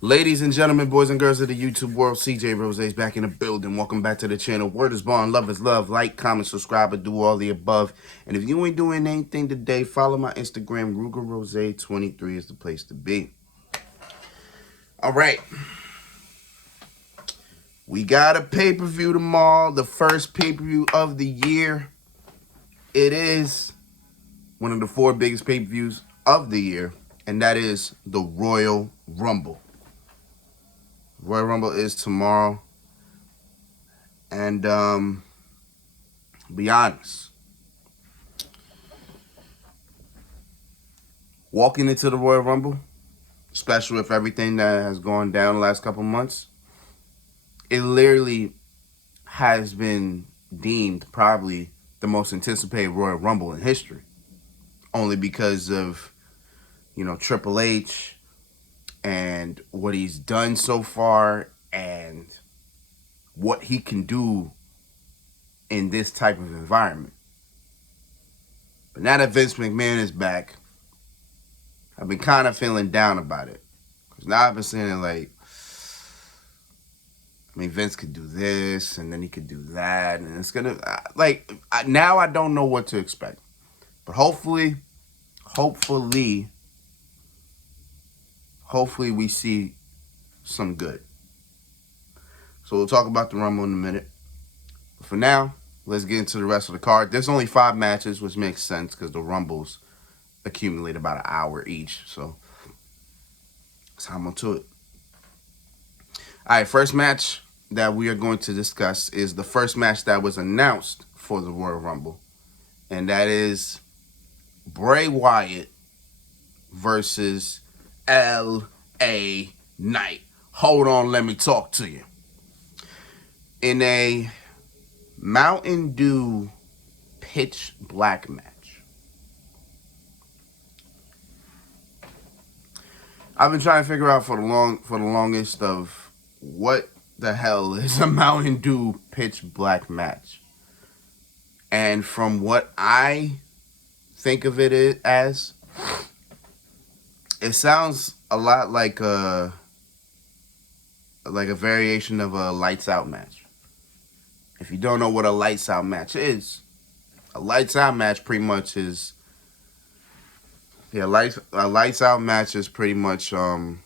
Ladies and gentlemen, boys and girls of the YouTube world, CJ Rose is back in the building. Welcome back to the channel. Word is bond, love is love. Like, comment, subscribe, and do all the above. And if you ain't doing anything today, follow my Instagram. RugerRose23 is the place to be. All right. We got a pay-per-view tomorrow. The first pay-per-view of the year. It is one of the 4 biggest pay-per-views of the year. And that is the Royal Rumble. Royal Rumble is tomorrow. And, be honest. Walking into the Royal Rumble, especially with everything that has gone down the last couple months, it literally has been deemed probably the most anticipated Royal Rumble in history. Only because of, Triple H and what he's done so far and what he can do in this type of environment. But now that Vince McMahon is back, I've been kind of feeling down about it. Because now I've been saying, Vince could do this, and then he could do that, and it's going to, now I don't know what to expect. But hopefully we see some good. So we'll talk about the Rumble in a minute. But for now, let's get into the rest of the card. There's only 5 matches, which makes sense because the Rumbles accumulate about an hour each. So let's hop onto it. All right, first match that we are going to discuss is the first match that was announced for the Royal Rumble. And that is Bray Wyatt versus L.A. Knight. Hold on, let me talk to you. In a Mountain Dew pitch black match. I've been trying to figure out for the longest of what the hell is a Mountain Dew pitch black match. And from what I think of it as, it sounds a lot like a variation of a lights out match. If you don't know what a lights out match is, a lights out match pretty much is a lights out match is pretty much no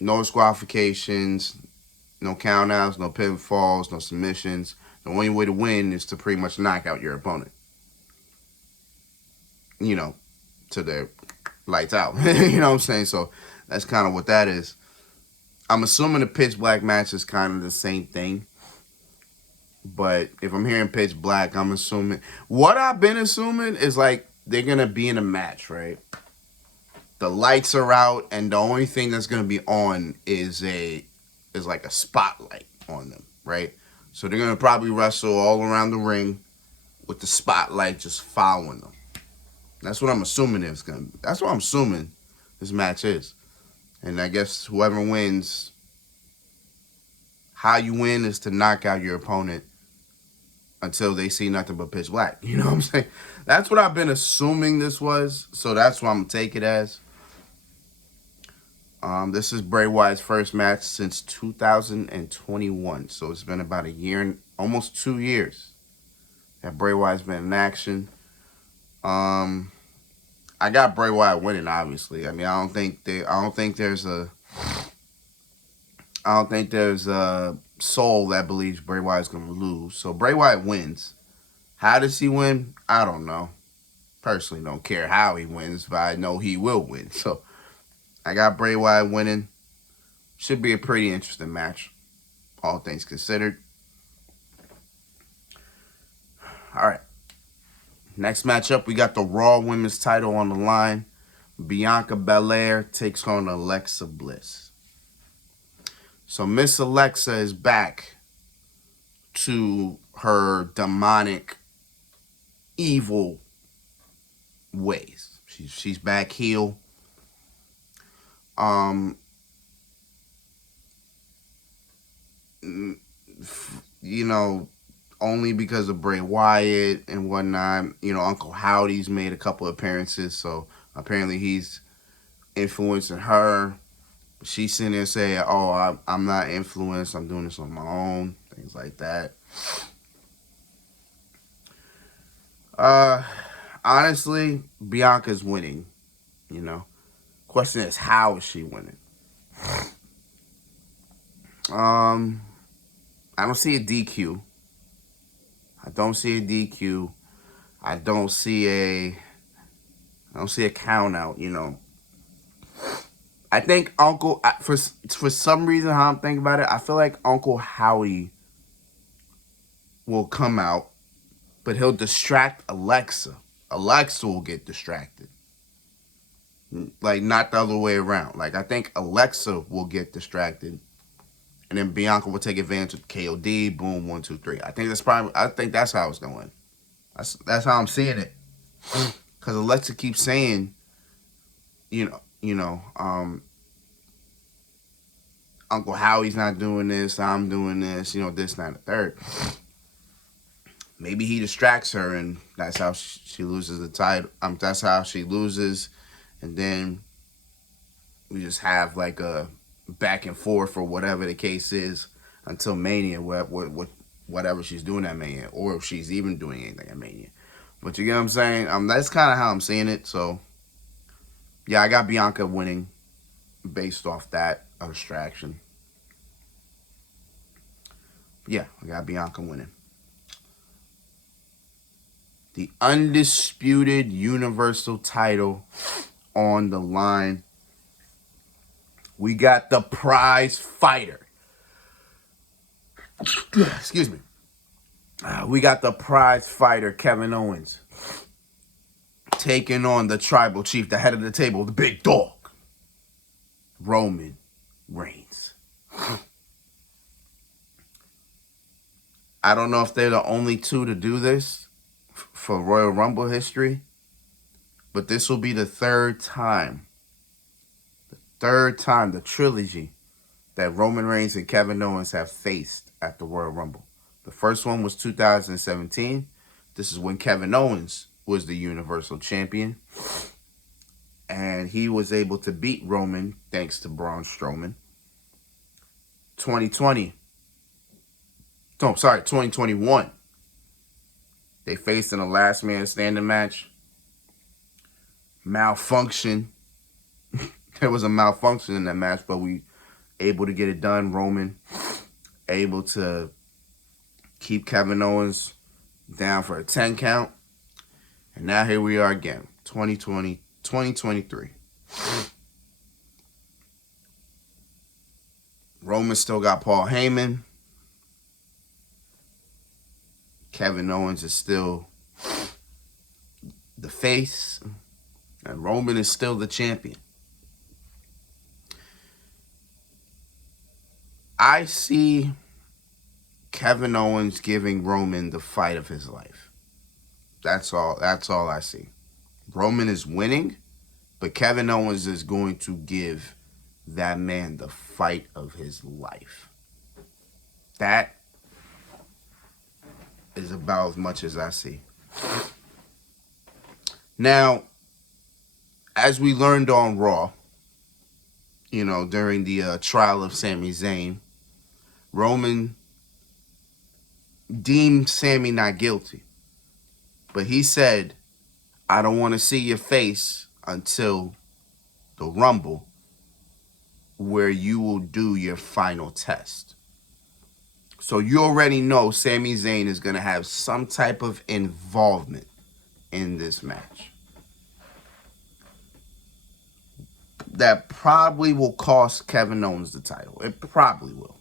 disqualifications, no countouts, no pinfalls, no submissions. The only way to win is to pretty much knock out your opponent. To their lights out. You know what I'm saying? So that's kind of what that is. I'm assuming the pitch black match is kind of the same thing. But if I'm hearing pitch black, I'm assuming... What I've been assuming is they're going to be in a match, right? The lights are out and the only thing that's going to be on is like a spotlight on them, right? So they're going to probably wrestle all around the ring with the spotlight just following them. That's what I'm assuming that's what I'm assuming this match is. And I guess whoever wins, how you win is to knock out your opponent until they see nothing but pitch black. You know what I'm saying? That's what I've been assuming this was. So that's what I'm going to take it as. This is Bray Wyatt's first match since 2021. So it's been about a year and almost 2 years that Bray Wyatt's been in action. I got Bray Wyatt winning, obviously. I mean, I don't think there's a soul that believes Bray Wyatt's gonna lose. So Bray Wyatt wins. How does he win? I don't know. Personally, don't care how he wins, but I know he will win. So I got Bray Wyatt winning. Should be a pretty interesting match, all things considered. All right. Next matchup, we got the Raw Women's title on the line. Bianca Belair takes on Alexa Bliss. So Miss Alexa is back to her demonic, evil ways. She's back heel. Only because of Bray Wyatt and whatnot. Uncle Howdy's made a couple appearances, so apparently he's influencing her. she's sitting there saying, "Oh, I'm not influenced. I'm doing this on my own." Things like that. Uh, honestly, Bianca's winning. You know, question is, how is she winning? I don't see a DQ. I don't see a DQ. I don't see a. I don't see a count out. You know, I think for some reason how I'm thinking about it, I feel like Uncle Howie will come out, but he'll distract Alexa. Alexa will get distracted. Like, not the other way around. Like, I think Alexa will get distracted, and then Bianca will take advantage of KOD. Boom, 1, 2, 3. I think that's how it's going. That's how I'm seeing it. Because Alexa keeps saying, Uncle Howie's not doing this. I'm doing this. This, that, and the third. Maybe he distracts her, and that's how she loses the title. That's how she loses, and then we just have like a back and forth or whatever the case is until Mania, whatever she's doing at Mania, or if she's even doing anything at Mania. But you get what I'm saying? That's kind of how I'm seeing it. So, yeah, I got Bianca winning based off that distraction. Yeah, I got Bianca winning. The undisputed Universal title on the line. We got the prize fighter. Excuse me. We got the prize fighter, Kevin Owens, taking on the tribal chief, the head of the table, the big dog, Roman Reigns. I don't know if they're the only two to do this for Royal Rumble history, but this will be the third time, the trilogy that Roman Reigns and Kevin Owens have faced at the Royal Rumble. The first one was 2017. This is when Kevin Owens was the Universal Champion. And he was able to beat Roman thanks to Braun Strowman. 2021. They faced in a last man standing match. Malfunction. There was a malfunction in that match, but we able to get it done. Roman able to keep Kevin Owens down for a 10 count. And now here we are again, 2023. Roman still got Paul Heyman. Kevin Owens is still the face. And Roman is still the champion. I see Kevin Owens giving Roman the fight of his life. That's all I see. Roman is winning, but Kevin Owens is going to give that man the fight of his life. That is about as much as I see. Now, as we learned on Raw, during the trial of Sami Zayn, Roman deemed Sami not guilty. But he said, I don't want to see your face until the Rumble, where you will do your final test. So you already know Sami Zayn is going to have some type of involvement in this match. That probably will cost Kevin Owens the title. It probably will.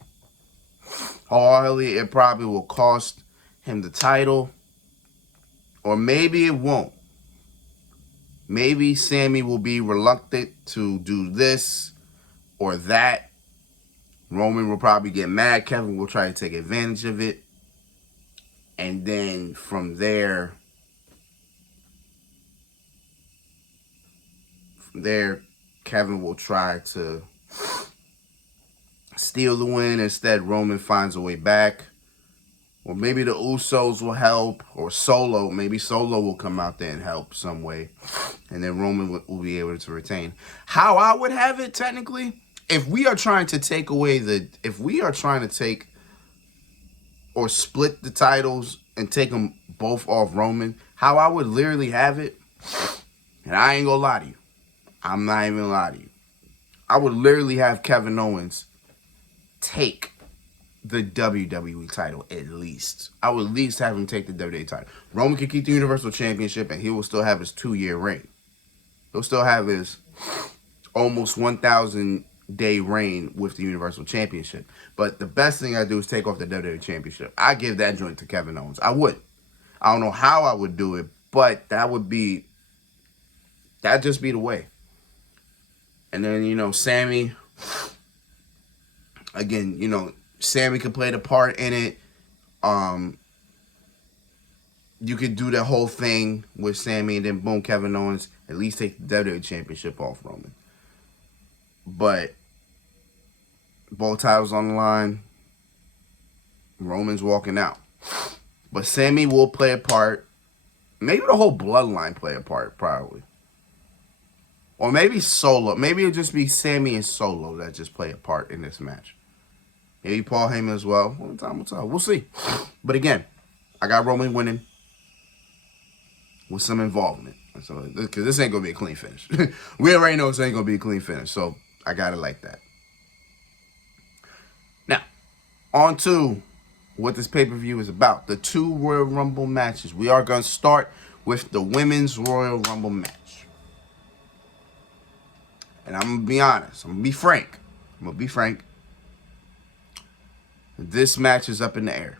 It probably will cost him the title. Or maybe it won't. Maybe Sami will be reluctant to do this or that. Roman will probably get mad. Kevin will try to take advantage of it. And then from there, Kevin will try to steal the win. Instead, Roman finds a way back. Or maybe the Usos will help. Or Solo. Maybe Solo will come out there and help some way. And then Roman will be able to retain. How I would have it, technically, if we are trying to take away if we are trying to take or split the titles and take them both off Roman, how I would literally have it, and I ain't gonna lie to you, I'm not even gonna lie to you, I would literally have Kevin Owens take the WWE title at least. I would at least have him take the WWE title. Roman can keep the Universal Championship and he will still have his 2-year reign. He'll still have his almost 1,000-day reign with the Universal Championship. But the best thing I do is take off the WWE Championship. I give that joint to Kevin Owens. I would. I don't know how I would do it, but that'd just be the way. And then, Sammy, again, Sammy could play the part in it. You could do the whole thing with Sammy and then boom, Kevin Owens, at least take the WWE Championship off Roman. But both titles on the line, Roman's walking out. But Sammy will play a part. Maybe the whole bloodline play a part, probably. Or maybe Solo. Maybe it'll just be Sammy and Solo that just play a part in this match. Maybe Paul Heyman as well. One time will tell. We'll see. But again, I got Roman winning with some involvement. Because this ain't going to be a clean finish. We already know this ain't going to be a clean finish. So I got it like that. Now, on to what this pay-per-view is about. The 2 Royal Rumble matches. We are going to start with the Women's Royal Rumble match. And I'm going to be honest. I'm going to be frank. This match is up in the air.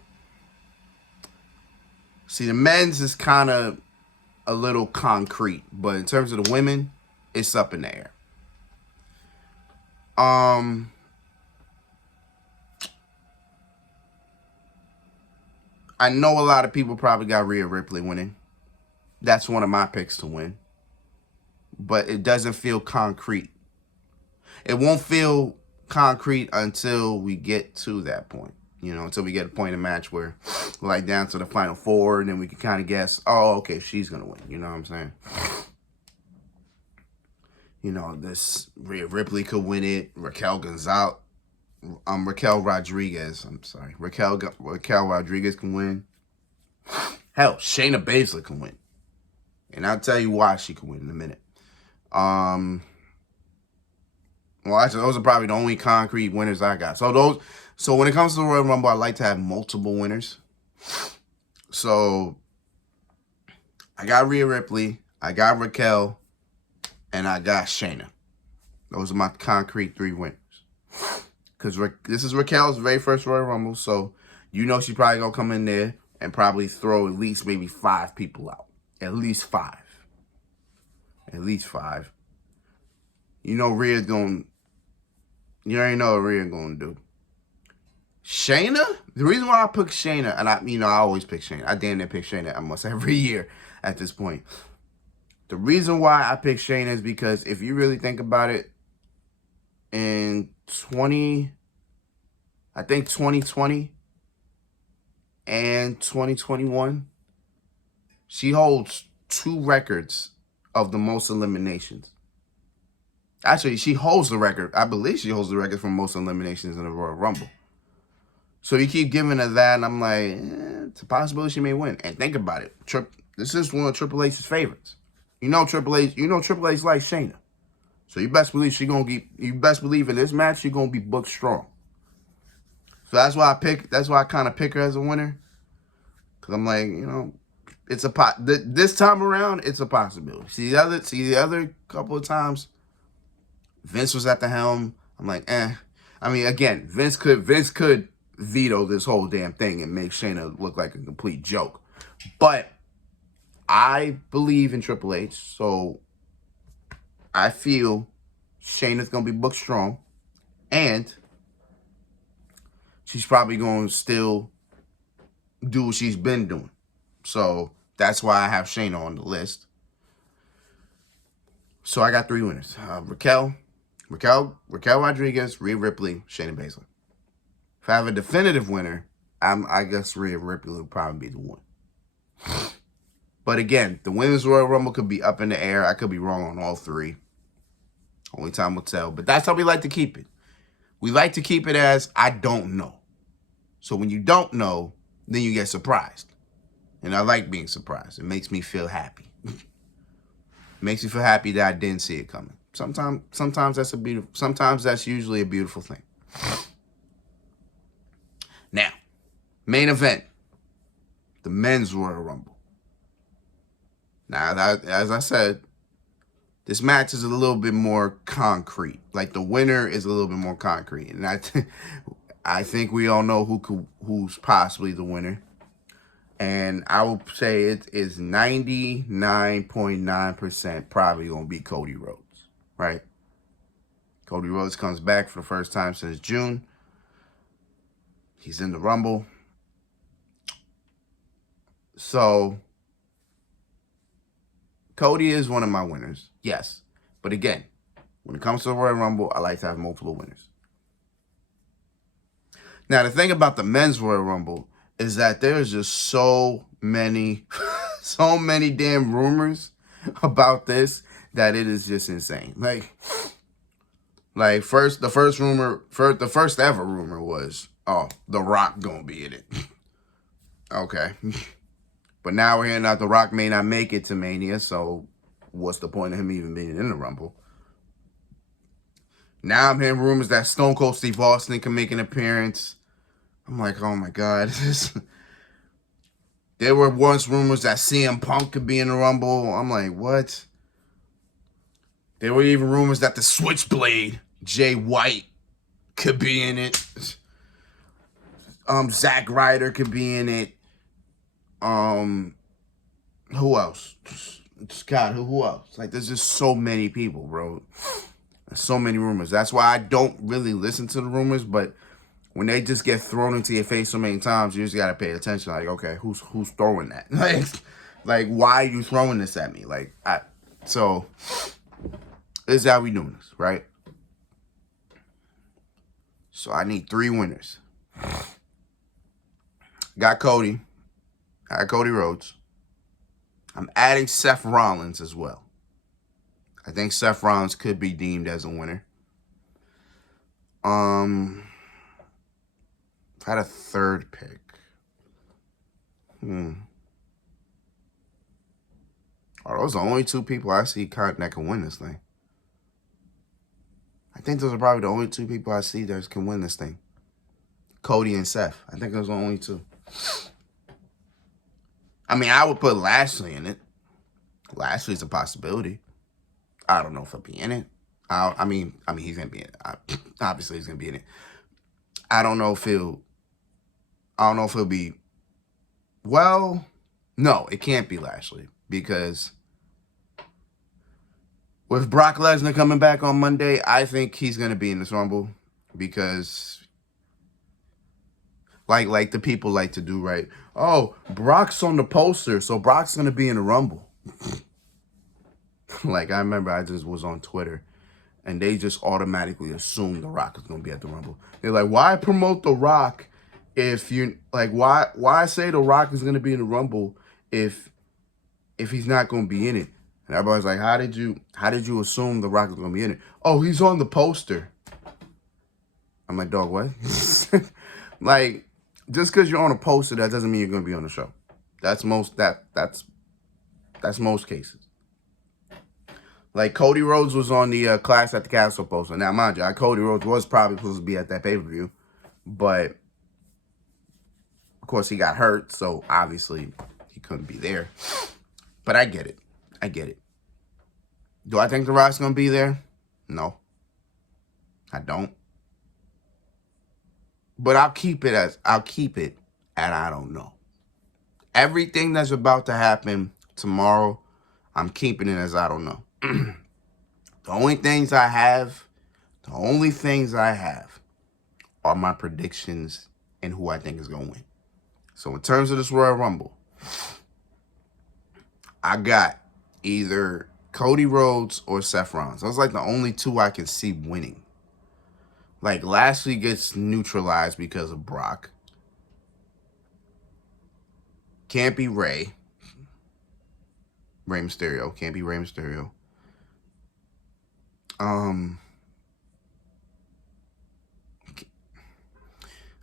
See, the men's is kind of a little concrete. But in terms of the women, it's up in the air. I know a lot of people probably got Rhea Ripley winning. That's one of my picks to win. But it doesn't feel concrete. It won't feel concrete until we get to that point. Until we get a point in the match where we're like down to the final 4, and then we can kind of guess, oh, okay, she's going to win. You know what I'm saying? This Rhea Ripley could win it. Raquel Rodriguez can win. Hell, Shayna Baszler can win. And I'll tell you why she can win in a minute. Well, actually, those are probably the only concrete winners I got. So when it comes to the Royal Rumble, I like to have multiple winners. So I got Rhea Ripley, I got Raquel, and I got Shayna. Those are my concrete 3 winners. Because this is Raquel's very first Royal Rumble, so she's probably going to come in there and probably throw at least maybe 5 people out. At least 5. Rhea's going... You already know what Rhea's going to do. Shayna? The reason why I pick Shayna, and I always pick Shayna. I damn near pick Shayna almost every year at this point. The reason why I pick Shayna is because if you really think about it, in 2020 and 2021, she holds 2 records of the most eliminations. Actually, she holds the record. I believe she holds the record for most eliminations in the Royal Rumble. So you keep giving her that, and I'm like, it's a possibility she may win. And think about it. This is one of Triple H's favorites. Triple H like Shayna. So you best believe in this match, she's gonna be booked strong. So that's why I kind of pick her as a winner. Cause I'm like, this time around, it's a possibility. See the other couple of times, Vince was at the helm. I'm like, again, Vince could veto this whole damn thing and make Shayna look like a complete joke. But I believe in Triple H, so I feel Shayna's going to be booked strong, and she's probably going to still do what she's been doing. So that's why I have Shayna on the list. So I got 3 winners. Raquel Rodriguez, Rhea Ripley, Shayna Baszler. If I have a definitive winner, I guess Rhea Ripley would probably be the one. But again, the Women's Royal Rumble could be up in the air. I could be wrong on all 3. Only time will tell. But that's how we like to keep it. We like to keep it as I don't know. So when you don't know, then you get surprised. And I like being surprised. It makes me feel happy. It makes me feel happy that I didn't see it coming. Sometimes that's usually a beautiful thing. Now, main event, the men's Royal Rumble. Now, as I said, this match is a little bit more concrete. Like the winner is a little bit more concrete, and I think we all know who's possibly the winner. And I will say it is 99.9% probably going to be Cody Rhodes, right? Cody Rhodes comes back for the first time since June. He's in the Rumble. So, Cody is one of my winners, yes. But again, when it comes to the Royal Rumble, I like to have multiple winners. Now, the thing about the men's Royal Rumble is that there's just so many damn rumors about this that it is just insane. Like the first ever rumor was, oh, The Rock gonna be in it. Okay. But now we're hearing that The Rock may not make it to Mania, so what's the point of him even being in the Rumble? Now I'm hearing rumors that Stone Cold Steve Austin can make an appearance. I'm like, oh my God. There were once rumors that CM Punk could be in the Rumble. I'm like, what? There were even rumors that the Switchblade, Jay White, could be in it. Zack Ryder could be in it. Who else? God, who else? Like, there's just so many people, bro. There's so many rumors. That's why I don't really listen to the rumors, but when they just get thrown into your face so many times, you just gotta pay attention. Like, okay, who's throwing that? Like, why are you throwing this at me? So this is how we doing this, right? So I need 3 winners. Got Cody. I got Cody Rhodes. I'm adding Seth Rollins as well. I think Seth Rollins could be deemed as a winner. If I had a third pick. Are those the only 2 people I see that can win this thing? I think those are probably the only 2 people I see that can win this thing. Cody and Seth. I think those are the only 2. I mean, I would put Lashley in it. Lashley's a possibility. I don't know if he'll be in it. I mean, he's gonna be in it. Obviously, he's gonna be in it. I don't know if he'll be. Well, no, it can't be Lashley because with Brock Lesnar coming back on Monday, I think he's gonna be in this Rumble because, like the people like to do, right? Oh, Brock's on the poster, so Brock's gonna be in the Rumble. Like, I remember I just was on Twitter, and they just automatically assumed The Rock is going to be at the Rumble. They're like, why promote The Rock if you like? Why say The Rock is going to be in the Rumble if he's not going to be in it? And everybody's like, how did you assume The Rock is going to be in it? Oh, he's on the poster. I'm like, dog, what? Like, just because you're on a poster, that doesn't mean you're going to be on the show. That's most cases. Like, Cody Rhodes was on the Clash at the Castle poster. Now, mind you, Cody Rhodes was probably supposed to be at that pay-per-view. But, of course, he got hurt. So, obviously, he couldn't be there. But I get it. Do I think The Rock's going to be there? No. I don't. But I'll keep it at I don't know. Everything that's about to happen tomorrow, I'm keeping it as I don't know. The only things I have are my predictions and who I think is going to win. So in terms of this Royal Rumble, I got either Cody Rhodes or Seth Rollins. Those are like the only 2 I can see winning. Like, Lashley gets neutralized because of Brock. Can't be Rey Mysterio. Can't be Rey Mysterio.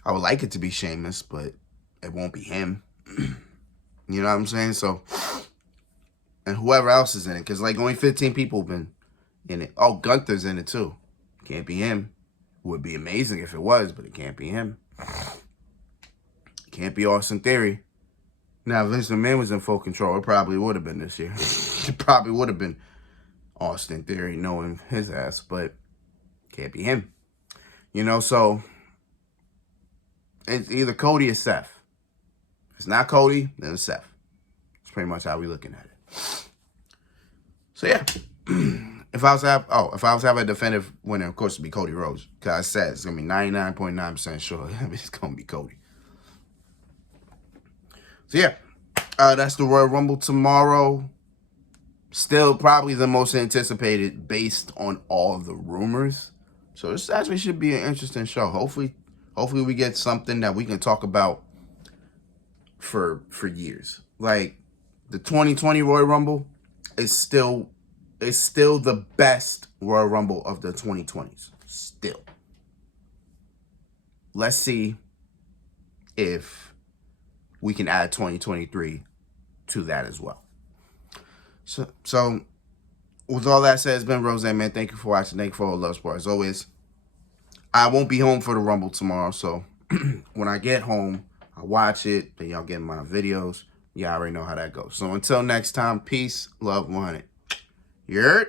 I would like it to be Sheamus, but it won't be him. You know what I'm saying? So, and whoever else is in it, because like only 15 people have been in it. Oh, Gunther's in it too. Can't be him. Would be amazing if it was, but it can't be him. It can't be Austin Theory. Now, if Vince McMahon was in full control, it probably would have been this year. It probably would have been Austin Theory, knowing his ass, but can't be him. You know, so it's either Cody or Seth. If it's not Cody, then it's Seth. That's pretty much how we looking at it. So yeah, if I was to have a definitive winner, of course it'd be Cody Rhodes. Because I said it's gonna be 99.9% sure it's gonna be Cody. So yeah, that's the Royal Rumble tomorrow. Still probably the most anticipated based on all the rumors. So this actually should be an interesting show. Hopefully we get something that we can talk about for years. Like the 2020 Royal Rumble is still the best Royal Rumble of the 2020s. Still. Let's see if we can add 2023 to that as well. So with all that said, it's been Rose, man. Thank you for watching. Thank you for all the love support. As always, I won't be home for the Rumble tomorrow, so when I get home, I watch it, then y'all get my videos. Y'all already know how that goes. So until next time, peace, love, 100. You heard?